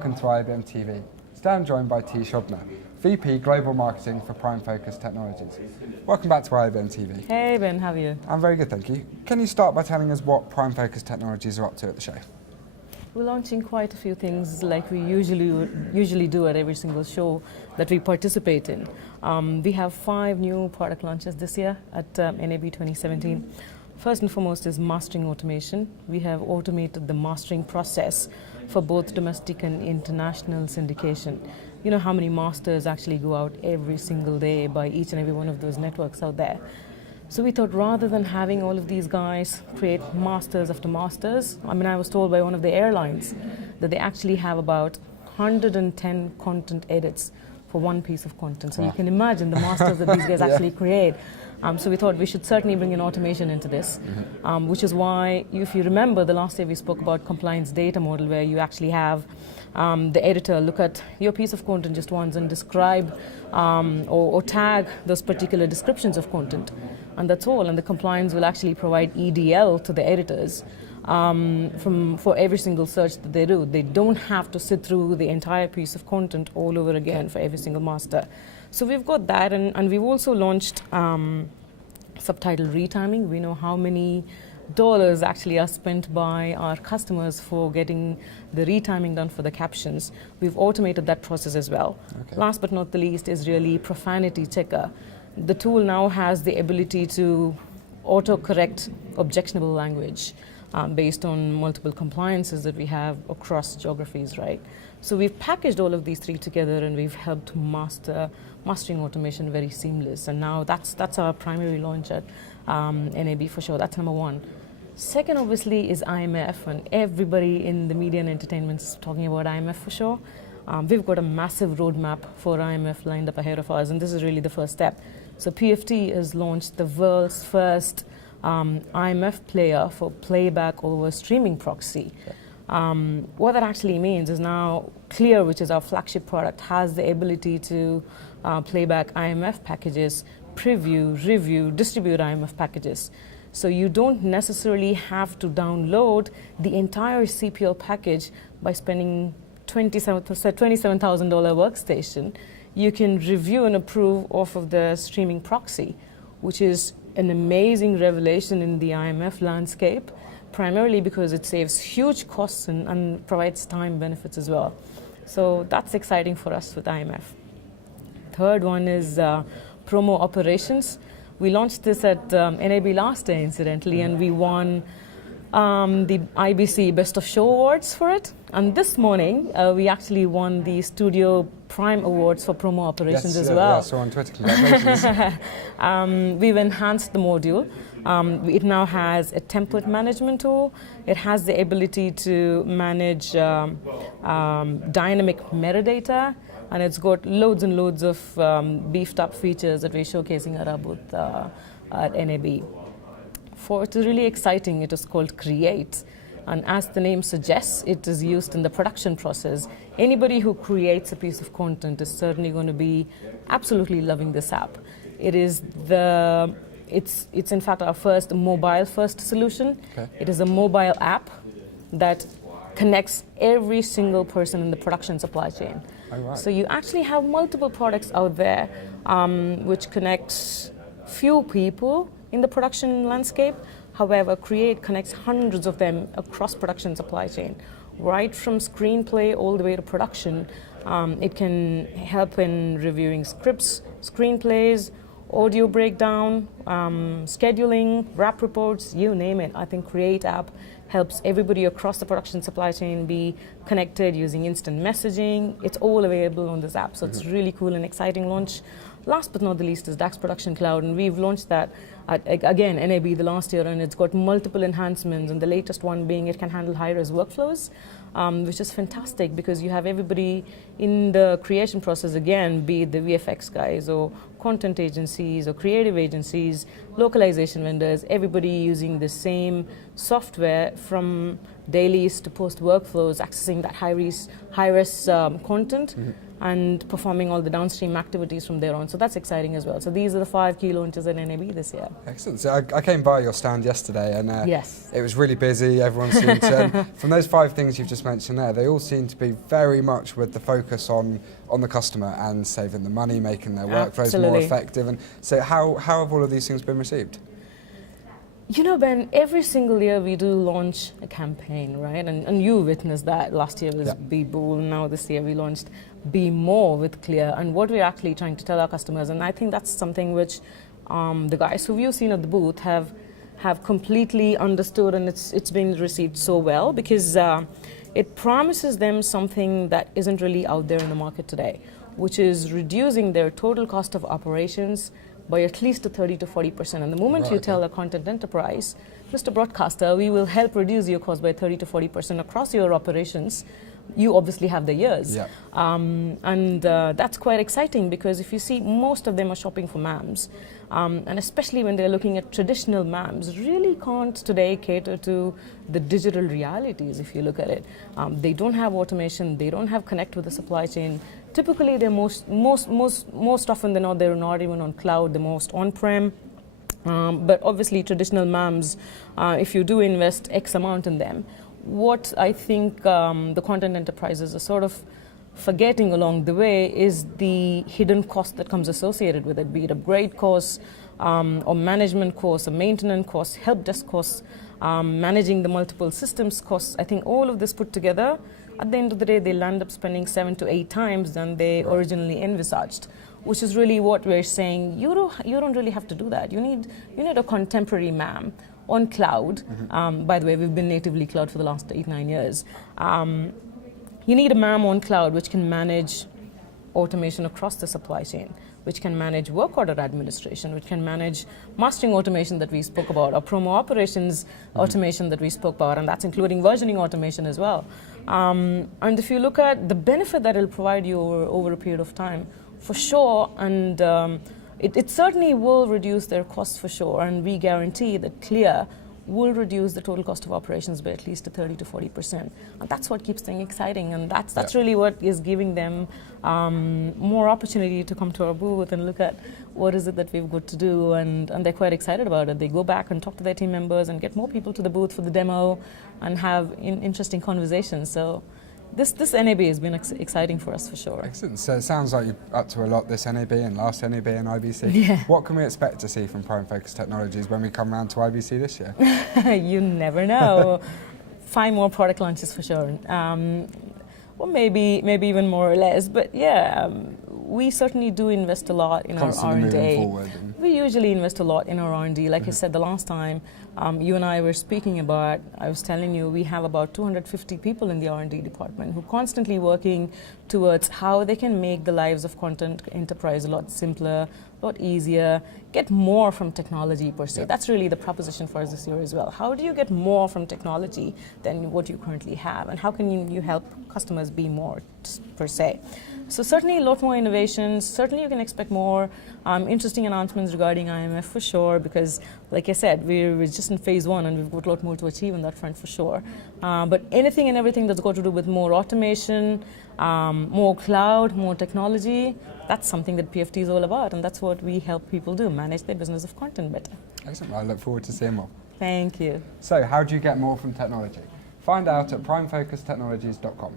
welcome to IABM TV. Today I'm joined by T.Shobhana, VP Global Marketing for Prime Focus Technologies. Welcome back to IABM TV. Hey Ben, how are you? I'm very good, thank you. Can you start by telling us what Prime Focus Technologies are up to at the show? We're launching quite a few things like we usually do at every single show that we participate in. We have 5 new product launches this year at NAB 2017. First and foremost is mastering automation. We have automated the mastering process for both domestic and international syndication. You know how many masters actually go out every single day by each and every one of those networks out there. So we thought rather than having all of these guys create masters after masters, I was told by one of the airlines that they actually have about 110 content edits for one piece of content. So you can imagine the masters that these guys actually create. So we thought we should certainly bring in automation into this, which is why, if you remember, the last day we spoke about compliance data model, where you actually have the editor look at your piece of content just once and describe or tag those particular descriptions of content. And that's all. And the compliance will actually provide EDL to the editors for every single search that they do. They don't have to sit through the entire piece of content all over again for every single master. So we've got that, and we've also launched subtitle retiming. We know how many dollars actually are spent by our customers for getting the retiming done for the captions. We've automated that process as well. Last but not the least is really profanity checker. The tool now has the ability to auto-correct objectionable language based on multiple compliances that we have across geographies, right? So we've packaged all of these 3 together, and we've helped mastering automation very seamless. And now that's our primary launch at NAB for sure. That's number 1. Second, obviously, is IMF, and everybody in the media and entertainment is talking about IMF for sure. We've got a massive roadmap for IMF lined up ahead of us, and this is really the first step. So PFT has launched the world's first IMF player for playback over streaming proxy. What that actually means is now Clear, which is our flagship product, has the ability to playback IMF packages, preview, review, distribute IMF packages. So you don't necessarily have to download the entire CPL package by spending $27,000 workstation. You can review and approve off of the streaming proxy, which is an amazing revelation in the IMF landscape, primarily because it saves huge costs and provides time benefits as well. So that's exciting for us with IMF. Third one is promo operations. We launched this at NAB last day, incidentally, and we won the IBC Best of Show Awards for it. And this morning, we actually won the Studio Prime Awards for promo operations as well. Yeah, I saw on Twitter. Congratulations. We've enhanced the module. It now has a template management tool. It has the ability to manage dynamic metadata, and it's got loads and loads of beefed up features that we're showcasing at our booth at NAB. Fourth is really exciting. It is called Create, and as the name suggests, it is used in the production process. Anybody who creates a piece of content is certainly going to be absolutely loving this app. It's in fact our first mobile-first solution. It is a mobile app that connects every single person in the production supply chain. So you actually have multiple products out there which connects few people in the production landscape. However, Create connects hundreds of them across production supply chain, right from screenplay all the way to production. It can help in reviewing scripts, screenplays, audio breakdown, scheduling, wrap reports, you name it. I think Create app helps everybody across the production supply chain be connected using instant messaging. It's all available on this app, so it's really cool and exciting launch. Last but not the least is DAX Production Cloud, and we've launched that at, again, NAB the last year, and it's got multiple enhancements, and the latest one being it can handle high-res workflows, which is fantastic because you have everybody in the creation process, again, be it the VFX guys or content agencies or creative agencies, localization vendors, everybody using the same software from dailies to post workflows, accessing that high-res content. and performing all the downstream activities from there on. So that's exciting as well. So these are the 5 key launches at NAB this year. Excellent. So I came by your stand yesterday and Yes. it was really busy. Everyone seemed to, from those 5 things you've just mentioned there, they all seem to be very much with the focus on the customer and saving the money, making their workflows more Absolutely. effective. And so how have all of these things been received? You know, Ben, every single year we do launch a campaign, right? And you witnessed that. Last year was Be Bold, now this year we launched Be More with Clear, and what we're actually trying to tell our customers. And I think that's something which the guys who you've seen at the booth have completely understood, and it's been received so well because it promises them something that isn't really out there in the market today, which is reducing their total cost of operations by at least 30 to 40%. And the moment you tell a content enterprise, Mr. Broadcaster, we will help reduce your cost by 30 to 40% across your operations, you obviously have the ears. Yeah. And that's quite exciting because if you see, most of them are shopping for MAMs. And especially when they're looking at traditional MAMs, really can't today cater to the digital realities if you look at it. They don't have automation, they don't have connect with the supply chain. Typically, they're most often than not, they're not even on cloud, they're most on-prem. But obviously, traditional MAMs, if you do invest X amount in them, what I think the content enterprises are sort of forgetting along the way is the hidden cost that comes associated with it, be it upgrade costs, or management costs, or maintenance costs, help desk costs, managing the multiple systems costs. I think all of this put together, at the end of the day, they'll end up spending 7 to 8 times than they originally envisaged, which is really what we're saying. You don't really have to do that. You need a contemporary MAM on cloud. By the way, we've been natively cloud for the last 8-9 years. You need a MAM on cloud which can manage automation across the supply chain, which can manage work order administration, which can manage mastering automation that we spoke about, or promo operations automation that we spoke about, and that's including versioning automation as well. And if you look at the benefit that it'll provide you over a period of time, for sure, and it certainly will reduce their costs for sure, and we guarantee that Clear will reduce the total cost of operations by at least 30 to 40%. And that's what keeps things exciting, and that's really what is giving them more opportunity to come to our booth and look at what is it that we've got to do, and they're quite excited about it. They go back and talk to their team members and get more people to the booth for the demo and have interesting conversations. So this NAB has been exciting for us for sure. Excellent. So it sounds like you're up to a lot this NAB and last NAB and IBC. Yeah. What can we expect to see from Prime Focus Technologies when we come round to IBC this year? You never know. 5 more product launches for sure. Well, maybe even more or less. But yeah, we certainly do invest a lot in Constantly our R&D. moving forward. We usually invest a lot in our R&D. Like I said the last time, you and I were speaking about, I was telling you, we have about 250 people in the R&D department who are constantly working towards how they can make the lives of content enterprise a lot simpler, a lot easier, get more from technology per se. That's really the proposition for us this year as well. How do you get more from technology than what you currently have? And how can you help customers be more per se? So certainly a lot more innovations. Certainly you can expect more interesting announcements regarding IMF for sure, because like I said, we're just in phase 1 and we've got a lot more to achieve on that front for sure. But anything and everything that's got to do with more automation, more cloud, more technology, that's something that PFT is all about, and that's what we help people do, manage their business of content better. Excellent. I look forward to seeing more. Thank you. So how do you get more from technology? Find out at primefocustechnologies.com.